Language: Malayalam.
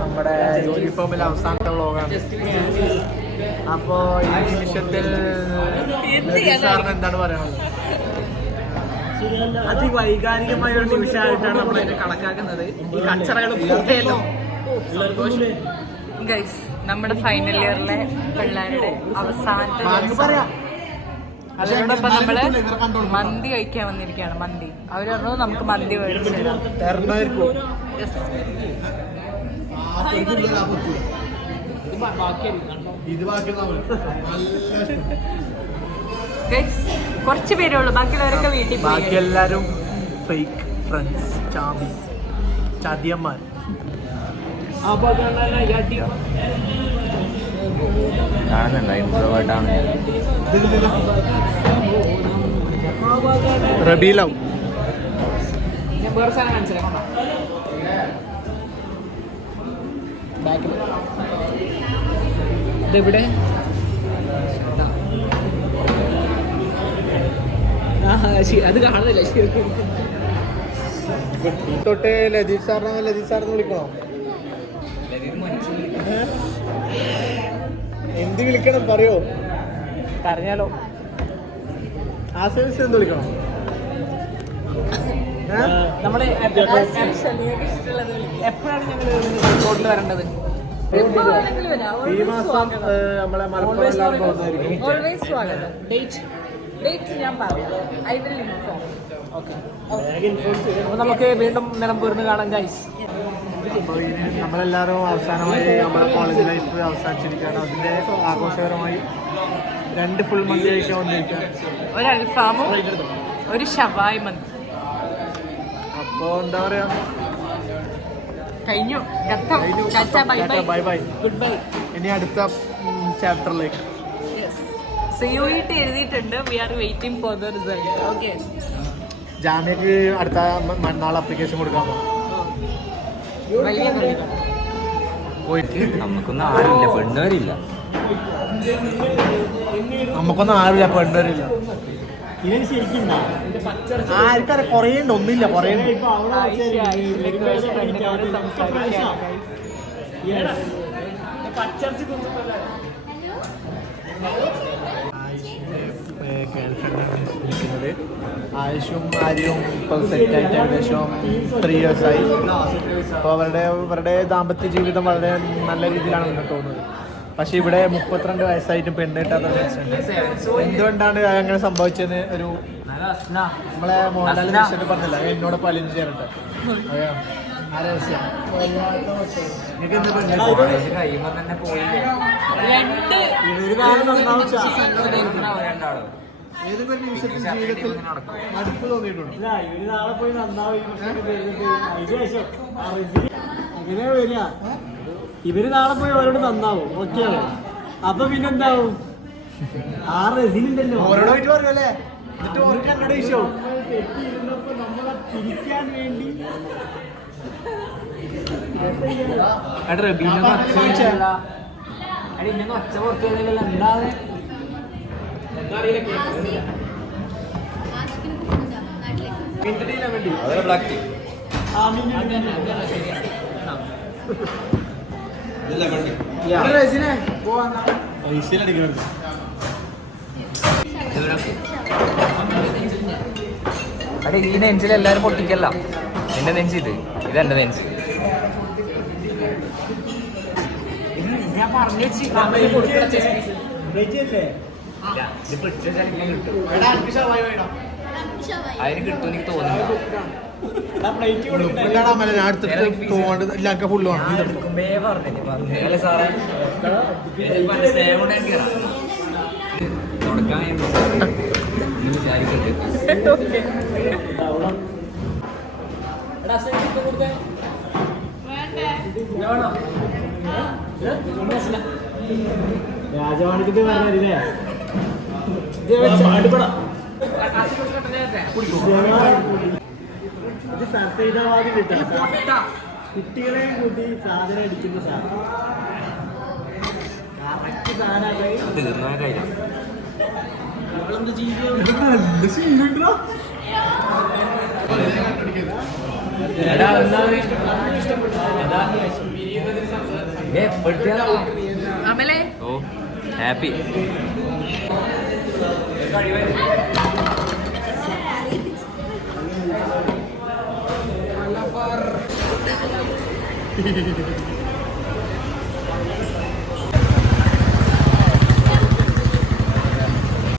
നമ്മുടെ യൂണിഫോമിലെ അവസാനത്തെ വ്ളോഗാണ്. അപ്പോൾ ഈ നിമിഷത്തിൽ സാറിന് എന്താണ് പറയാനുള്ളത്? അതിവൈകാരികമായ ഒരു നിമിഷമായിട്ടാണ് നമ്മളതിനെ കണക്കാക്കുന്നത്. ഈ കച്ചറകൾ നമ്മുടെ ഫൈനൽ ഇയറിലെ പിള്ളേരുടെ അവസാനത്തെ അതിനോടൊപ്പം നമ്മള് മന്തി കഴിക്കാൻ വന്നിരിക്കുകയാണ്. മന്തി അവര് പറഞ്ഞു നമുക്ക് മന്തി മേടിച്ചു കുറച്ച് പേരേ ഉള്ളൂ, ബാക്കിയുള്ളവരൊക്കെ വീട്ടിൽ. ബാക്കി എല്ലാരും ഫേക്ക് ഫ്രണ്ട്സ്, ചതിയന്മാർ. റബീലവ് ഞാൻ വേറെ സാധനം കാണിച്ചേ. ഇതെവിടെ? അത് കാണുന്നില്ല. തൊട്ട് ലതീഷ് സാറിനെ വിളിക്കണോ? എന്ത് വിളിക്കണം പറയോ? പറഞ്ഞാലോ? ആശയം എന്ത് വിളിക്കണം? നമ്മള് എപ്പോഴാണ് ഞങ്ങൾ റിസോർട്ടിൽ വരേണ്ടത്? ഈ മാസം നമ്മളെ മലപ്പുറം. അപ്പൊ നമുക്ക് വീണ്ടും നിലമ്പൂരിന്ന് കാണാം ഗൈസ്. നമ്മളെല്ലാവരും അവസാനമായി നമ്മുടെ കോളേജ് ലൈഫ് അവസാനിച്ചിരിക്കുകയാണ്. അതിൻ്റെ ആഘോഷകരമായി 2 ഫുൾ മന്തി കഴിക്കാൻ വന്നിരിക്കുകയാണ്. ഒരു അൽഫാമും ഒരു ഷവായ് മന്തി. അപ്പോൾ എന്താ പറയാ, കഴിഞ്ഞു. Bye bye, good bye. ഇനി അടുത്ത ചാപ്റ്ററിലേക്ക്. CUET എഴുതിയിട്ടുണ്ട്. We are waiting for the result. Okay, ജാമ്യക്ക് അടുത്ത നാളെ ആപ്ലിക്കേഷൻ കൊടുക്കാൻ പോയിട്ട് നമുക്കൊന്നും ആരില്ല, പെണ്ണുവരില്ല. പെണ്ണുവരില്ല. ആർക്കറിയാം, കുറേണ്ട്, ഒന്നില്ല കുറേണ്ട്. ഗേൾഫ്രണ്ടാണ് ആയുഷും ആര്യവും ഇപ്പോൾ സെറ്റായിട്ട് ഏകദേശം 3 years ആയി. അപ്പോൾ അവരുടെ ദാമ്പത്യ ജീവിതം വളരെ നല്ല രീതിയിലാണ് മുന്നോട്ട് പോകുന്നത്. പക്ഷെ ഇവിടെ 32 വയസ്സായിട്ടും പെണ്ണ് കിട്ടാത്ത എന്തുകൊണ്ടാണ് അങ്ങനെ സംഭവിച്ചതെന്ന് ഒരു നമ്മളെ മോഹൻലാൽ പറഞ്ഞില്ല, എന്നോട് പലിഞ്ഞു ചേരട്ടെ. ഏതൊരു നിമിഷത്തിൽ ജീവിതത്തിൽ മടുപ്പ് തോന്നിയിട്ടുണ്ട്. ഇവര് നാളെ പോയി അവരോട് നന്നാവും. ഓക്കെ, അപ്പൊ പിന്നെന്താവും? ആ റെസിലുണ്ടല്ലോ ഓരോട് പോയിട്ട് പറയുമല്ലേ, എന്നിട്ട് ഓർക്ക് എന്നോട് വിഷയോ നമ്മളെ തിരിക്കാൻ വേണ്ടി ഒച്ച പുറത്തുള്ള എന്താണ് അടെ ഈ നെഞ്ചിൽ എല്ലാരും പൊട്ടിക്കല്ല. എന്റെ നെഞ്ച് ഇതെന്റെ നെഞ്ച്. ഞാൻ പറഞ്ഞു അതിന് കിട്ടും എനിക്ക് തോന്നുന്നു. ഫുള്ള് സാറേ തുടക്കാൻ രാജവാണിക്ക് പറഞ്ഞില്ലേ ഇത് സർസൈദാബാദ് കിട്ടാം. കുട്ടികളെയും കൂട്ടി സാധനം അടിക്കുന്ന സാധനം കറക്റ്റ് സാധനം. അമലേ ഓ ഹാപ്പി Hehehehe